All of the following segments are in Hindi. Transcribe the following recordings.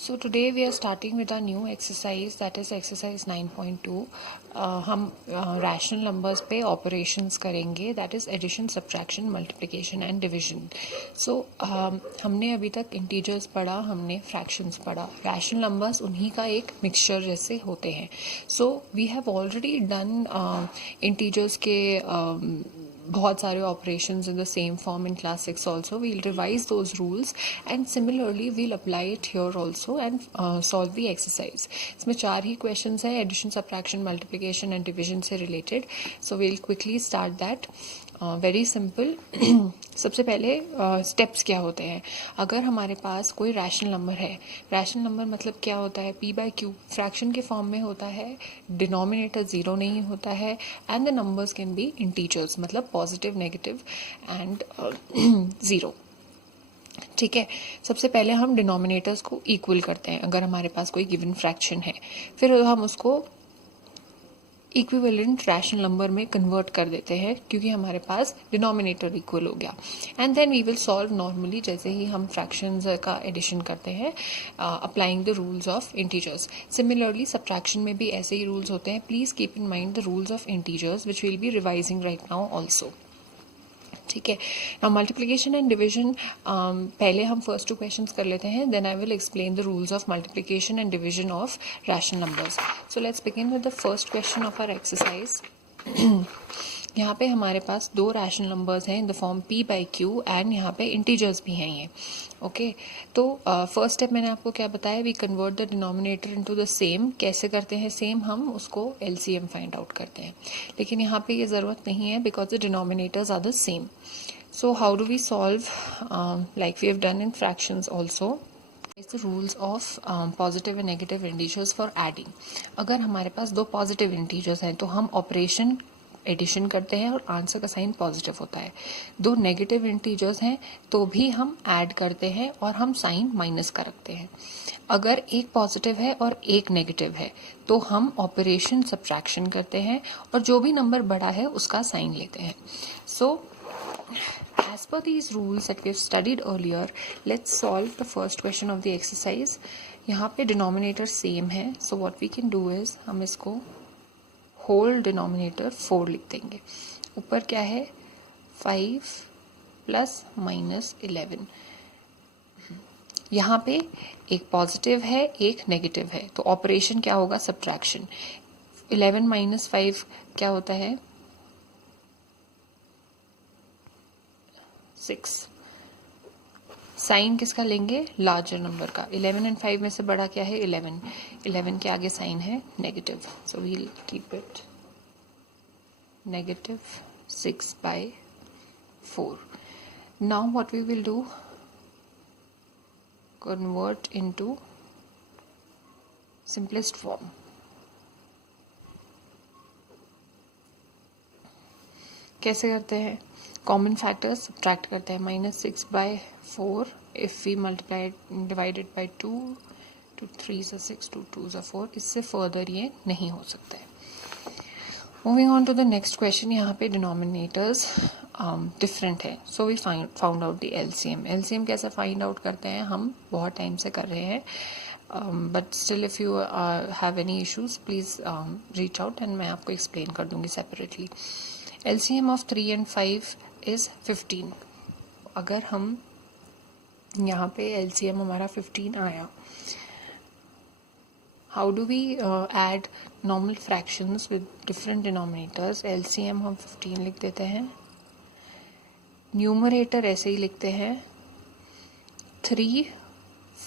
So today we are starting with our new exercise, that is exercise 9.2. हम rational numbers पे operations करेंगे, that is addition, subtraction, multiplication and division. So हमने अभी तक integers पढ़ा, हमने fractions पढ़ा. Rational numbers उन्हीं का एक mixture जैसे होते हैं. So we have already done integers के बहुत सारे operations in the same form in class 6 also. We'll revise those rules and similarly we'll apply it here also and solve the exercise. इसमें 4 ही questions है addition, subtraction, multiplication and division से related. So we'll quickly start that. Very simple. सबसे पहले steps क्या होते हैं. अगर हमारे पास कोई rational number है, rational number मतलब क्या होता है, p by q fraction के form में होता है, denominator 0 नहीं होता है and the numbers can be integers मतलब positive, negative and 0. ठीक है. सबसे पहले हम डिनोमिनेटर्स को इक्वल करते हैं अगर हमारे पास कोई गिवन फ्रैक्शन है, फिर हम उसको इक्विवेलेंट रैशनल नंबर में कन्वर्ट कर देते हैं क्योंकि हमारे पास डिनोमिनेटर इक्वल हो गया. And then we will solve normally जैसे ही हम फ्रैक्शंस का एडिशन करते हैं, applying the rules of integers. Similarly subtraction में भी ऐसे ही रूल्स होते हैं. Please keep in mind the rules of integers which will be revising right now also. ठीक है. नाउ मल्टीप्लिकेशन एंड डिवीजन पहले हम फर्स्ट 2 क्वेश्चंस कर लेते हैं, then I will explain the rules of multiplication and division of rational numbers. So let's begin with the first question of our exercise. यहाँ पे हमारे पास 2 रैशनल नंबर्स हैं in the form p by q and यहाँ पे इंटीजर्स भी हैं ये. ओके. तो फर्स्ट स्टेप मैंने आपको क्या बताया, we convert the denominator into the same. कैसे करते हैं सेम, हम उसको LCM फाइंड आउट करते हैं, लेकिन यहाँ पे ये ज़रूरत नहीं है because the denominators are the same. So how do we solve like we have done in fractions also. Is the rules of positive and negative integers for adding. अगर हमारे पास 2 पॉजिटिव इंटीजर्स हैं तो हम ऑपरेशन एडिशन करते हैं और आंसर का साइन पॉजिटिव होता है. 2 नेगेटिव इंटीजर्स हैं तो भी हम ऐड करते हैं और हम साइन माइनस का रखते हैं. अगर एक पॉजिटिव है और एक नेगेटिव है तो हम ऑपरेशन सब्ट्रैक्शन करते हैं और जो भी नंबर बड़ा है उसका साइन लेते हैं. सो as per these rules that we have studied earlier, let's solve the first question of the exercise. यहाँ पे डिनोमिनेटर सेम है, so what we can do is हम इसको होल डिनोमिनेटर 4 लिख देंगे. ऊपर क्या है 5 प्लस माइनस 11. यहाँ पे एक पॉजिटिव है एक नेगेटिव है तो ऑपरेशन क्या होगा, सब्ट्रैक्शन. 11 माइनस 5 क्या होता है 6. साइन किसका लेंगे, लार्जर नंबर का. 11 एंड 5 में से बड़ा क्या है 11. 11 के आगे साइन है negative, so we'll keep it negative 6 by 4. Now what we will do, convert into simplest form. कैसे करते हैं, कॉमन फैक्टर्स सब्ट्रैक्ट करते हैं. -6 by 4 if we multiply divided by 2, 2 3 6, 2 2 4. इससे फर्दर ये नहीं हो सकता है. Moving on to the next question. यहाँ पे डिनोमिनेटर्स डिफरेंट है, so we found out the LCM. LCM कैसे फाइंड आउट करते हैं, हम बहुत टाइम से कर रहे हैं, but still if you have any issues please reach out and मैं आपको एक्सप्लेन कर दूंगी separately. LCM of 3 and 5 is 15. अगर हम यहाँ पे LCM हमारा 15 आया, how do we add normal fractions with different denominators. LCM हम 15 लिख देते हैं. न्यूमरेटर ऐसे ही लिखते हैं 3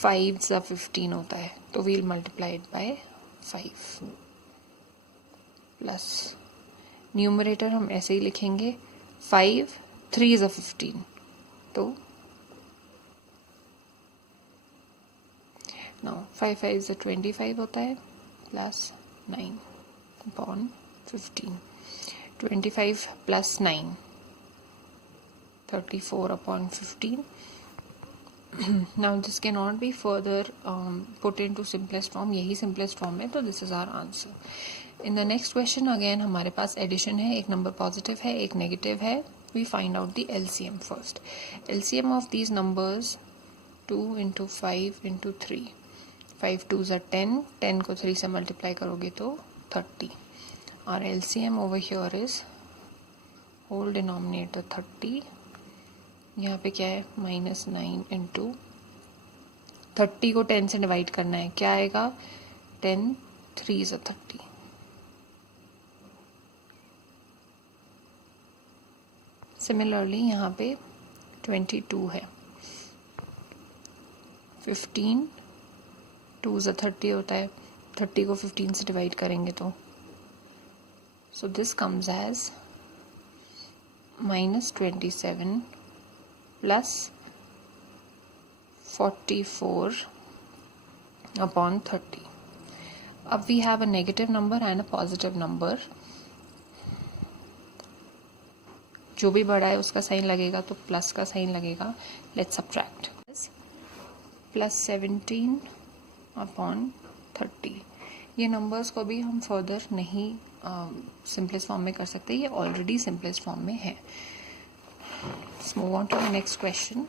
5 सा 15 होता है तो we'll multiply it by 5 plus numerator हम ऐसे ही लिखेंगे 5 3 ज़ा 15 तो नाउ 5 5 ज़ा 25 होता है plus 9 upon 15. 25 plus 9 34 upon 15. Now this cannot be further put into simplest form. यही simplest form है तो this is our answer. In the next question again हमारे पास addition है, एक number positive है एक negative है. We find out the LCM first. LCM of these numbers 2 into 5 into 3. 5 2 ज़ा 10, 10 को 3 से मल्टीप्लाई करोगे तो 30. और LCM over here is whole denominator 30. यहाँ पे क्या है -9 इंटू 30 को 10 से डिवाइड करना है, क्या आएगा 10 3 ज़ा 30. सिमिलरली यहाँ पे 22 है, 15 2 ज़ा 30 होता है, 30 को 15 से डिवाइड करेंगे तो so this comes as -27 plus 44 upon 30. अब we have a negative number and a positive number. जो भी बड़ा है उसका साइन लगेगा तो प्लस का साइन लगेगा. Let's subtract. +17 अपॉन 30. ये नंबर्स को भी हम फर्दर नहीं सिंपलेस्ट फॉर्म में कर सकते, ये ऑलरेडी सिंपलेस्ट फॉर्म में है. Let's move on to the next question.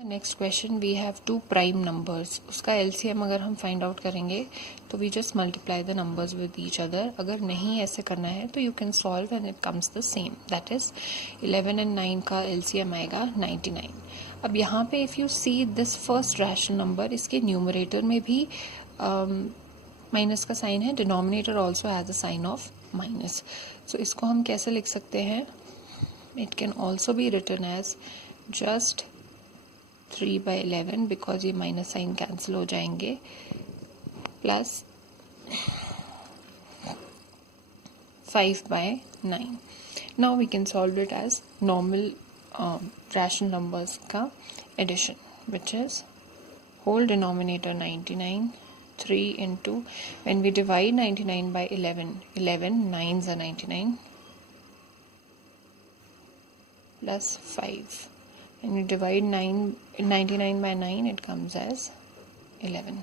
Next question we have 2 prime numbers. उसका LCM अगर हम फाइंड आउट करेंगे तो we just multiply the numbers with each other. अगर नहीं ऐसे करना है तो you can solve and it comes the same, that is 11 and 9 का LCM आएगा 99. अब यहाँ पे if you see this first rational number, इसके न्यूमरेटर में भी माइनस का साइन है, denominator also has a sign of minus. So इसको हम कैसे लिख सकते हैं? It can also be written as just 3/11 because ये माइनस साइन कैंसिल हो जाएंगे, plus 5/9. Now we can solve it as normal rational numbers का addition, which is whole denominator 99, 3 into when we divide 99 by 11, 11 9s are 99 plus 5. When you divide 99 by 9, it comes as 11.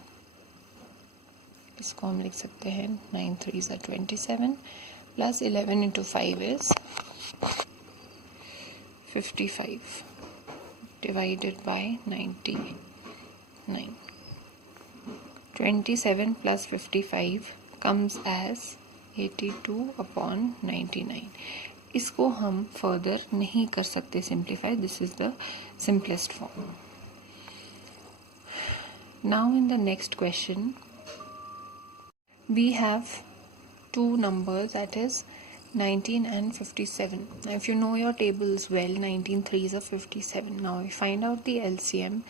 इसको हम लिख सकते हैं 9 3s are 27 plus 11 into 5 is 55 divided by 99. 27 plus 55 comes as 82 upon 99. इसको हम फर्दर नहीं कर सकते simplify. This is the simplest form. Now in the next question we have 2 numbers, that is 19 and 57. Now if you know your tables well, 19 3s are 57. Now we find out the LCM,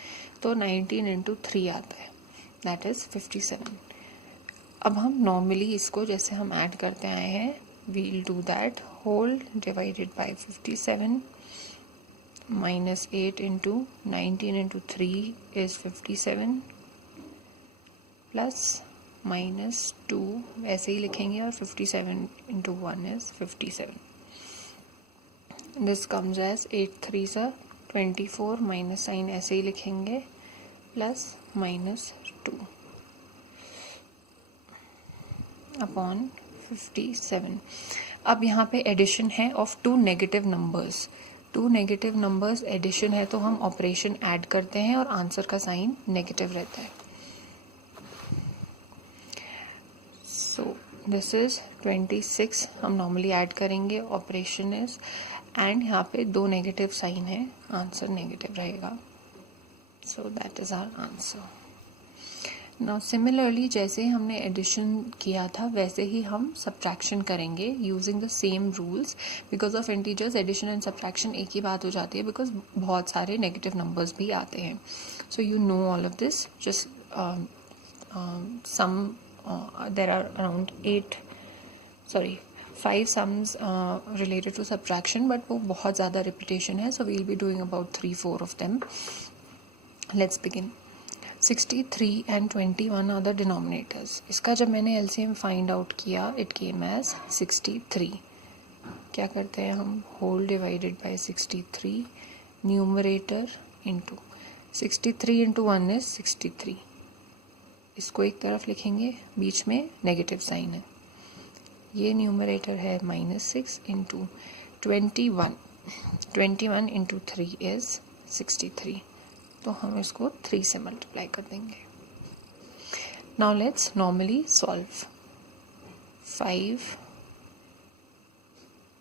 तो 19 into 3 आता है, that is 57. अब हम नॉर्मली इसको जैसे हम ऐड करते आए हैं, we'll do that. Whole divided by 57 minus 8 into 19 into 3 is 57 plus minus 2 वैसे ही लिखेंगे और 57 into 1 is 57. This comes as 8 3s are 24 minus sign ऐसे ही लिखेंगे plus minus 2 upon 57. अब यहाँ पे एडिशन है of 2 negative numbers. 2 negative numbers addition है तो हम ऑपरेशन ऐड करते हैं और आंसर का साइन नेगेटिव रहता है. So this is 26. हम नॉर्मली ऐड करेंगे, ऑपरेशन इज, एंड यहाँ पे 2 नेगेटिव साइन है, आंसर नेगेटिव रहेगा. So that is our answer. Now similarly जैसे हमने एडिशन किया था वैसे ही हम सब्ट्रैक्शन करेंगे using the same rules. Because of integers addition and subtraction एक ही बात हो जाती है, बिकॉज बहुत सारे नेगेटिव नंबर्स भी आते हैं. So you know all of this. Just some there are around 5 sums related to subtraction, but वो बहुत ज़्यादा रिपीटेशन है, so we'll be doing about 3-4 of them. Let's begin. 63 and 21 are the denominators. इसका जब मैंने LCM फाइंड आउट किया it came as 63. क्या करते हैं हम? Whole divided by 63 numerator into 63 into 1 is 63. इसको एक तरफ लिखेंगे, बीच में नेगेटिव साइन है. ये न्यूमरेटर है -6 इंटू 21. 21 into 3 is 63. तो हम इसको 3 से मल्टीप्लाई कर देंगे. Now let's normally solve. 5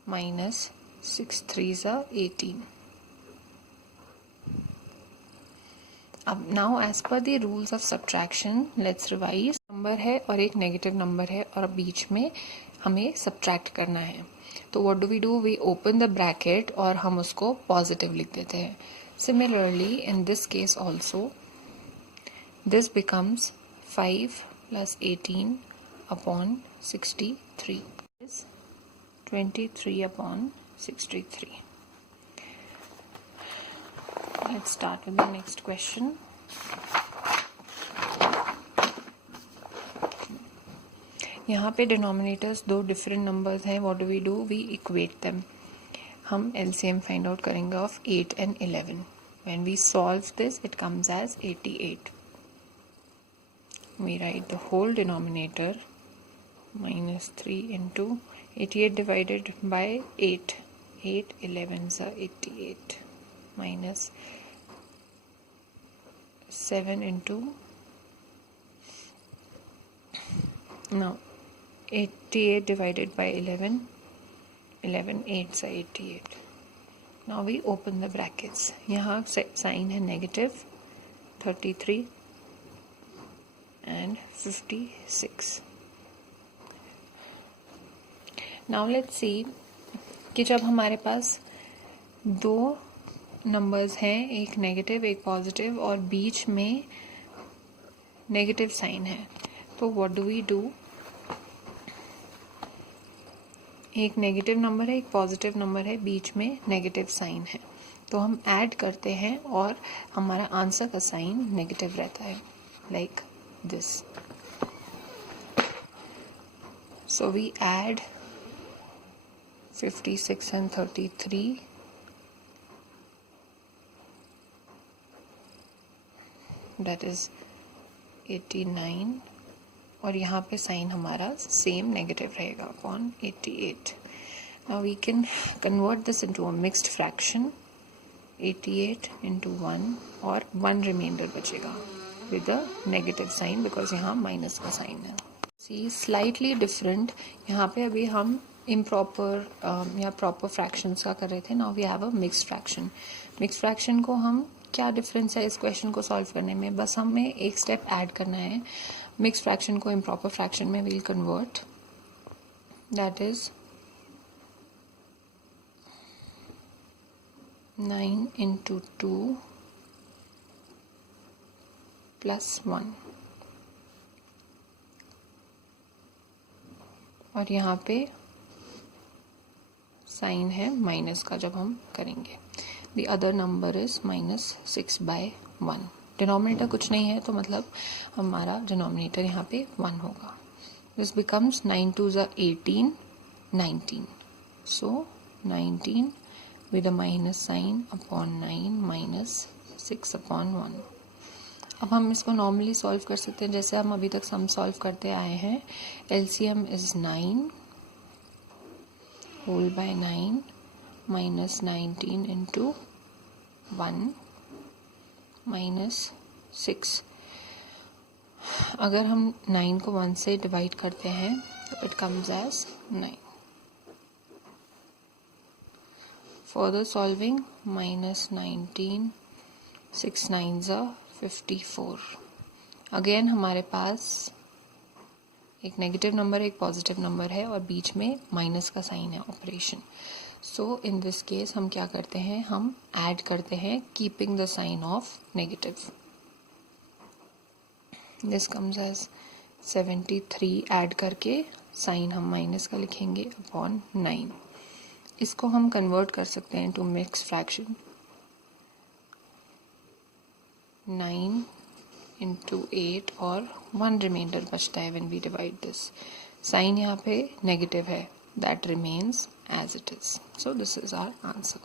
minus 6 3s are 18. अब now as per the rules of subtraction let's revise. Number है और एक नेगेटिव नंबर है और बीच में हमें सब्ट्रैक्ट करना है, तो what do we do, we open the bracket और हम उसको पॉजिटिव लिख देते हैं. Similarly in this case also this becomes 5 plus 18 upon 63 is 23 upon 63. Let's start with the next question. यहाँ पे डिनोमिनेटर्स दो डिफरेंट नंबर्स हैं. What do we do, we equate them. हम एलसीएम फाइंड आउट करेंगे of 8 and 11. When we solve this it comes as 88. We write the whole denominator minus 3 into 88 divided by 8. 8 11s are 88 minus 7 into now 88 divided by 11. 11 8s are 88. Now we open the brackets. यहाँ साइन है negative 33 and 56. Now let's see कि जब हमारे पास दो नंबर्स हैं, एक नेगेटिव एक पॉजिटिव और बीच में नेगेटिव साइन है, तो व्हाट डू वी डू. एक नेगेटिव नंबर है एक पॉजिटिव नंबर है, बीच में नेगेटिव साइन है, तो हम ऐड करते हैं और हमारा आंसर का साइन नेगेटिव रहता है, like this. So we add 56 and 33. That is 89 और यहाँ पे साइन हमारा सेम नेगेटिव रहेगा upon 88. Now we can convert this into a mixed fraction. 88 into 1 और 1 रिमाइंडर बचेगा with a negative sign because यहाँ माइनस का साइन है. See slightly different. यहाँ पे अभी हम improper या proper fractions का कर रहे थे. Now we have a mixed fraction. Mixed fraction को हम क्या डिफरेंस है इस क्वेश्चन को सॉल्व करने में, बस हमें एक स्टेप ऐड करना है. मिक्स फ्रैक्शन को इम्प्रॉपर फ्रैक्शन में will convert. That is 9 into 2 plus 1 और यहाँ पे साइन है माइनस का जब हम करेंगे. The other number is -6/1. Denominator कुछ नहीं है तो मतलब हमारा डिनोमिनेटर यहाँ पे 1 होगा. This becomes 9 2s are 18 19. So 19 with a minus sign upon 9 minus 6/1. अब हम इसको नॉर्मली सॉल्व कर सकते हैं जैसे हम अभी तक सम सॉल्व करते आए हैं. LCM is 9 whole by 9 minus 19 into 1 minus 6. अगर हम 9 को 1 से डिवाइड करते हैं तो it comes as 9. Further solving -19 6 9s are 54. Again हमारे पास एक नेगेटिव नंबर एक पॉजिटिव नंबर है और बीच में माइनस का साइन है operation. So in this case हम क्या करते हैं, हम ऐड करते हैं keeping the sign of negative. This comes as 73. Add करके साइन हम माइनस का लिखेंगे अपॉन 9. इसको हम कन्वर्ट कर सकते हैं टू मिक्स फ्रैक्शन. 9 into 8 और 1 रिमाइंडर बचता है when we divide this. Sign यहाँ पे नेगेटिव है, that remains as it is. So this is our answer.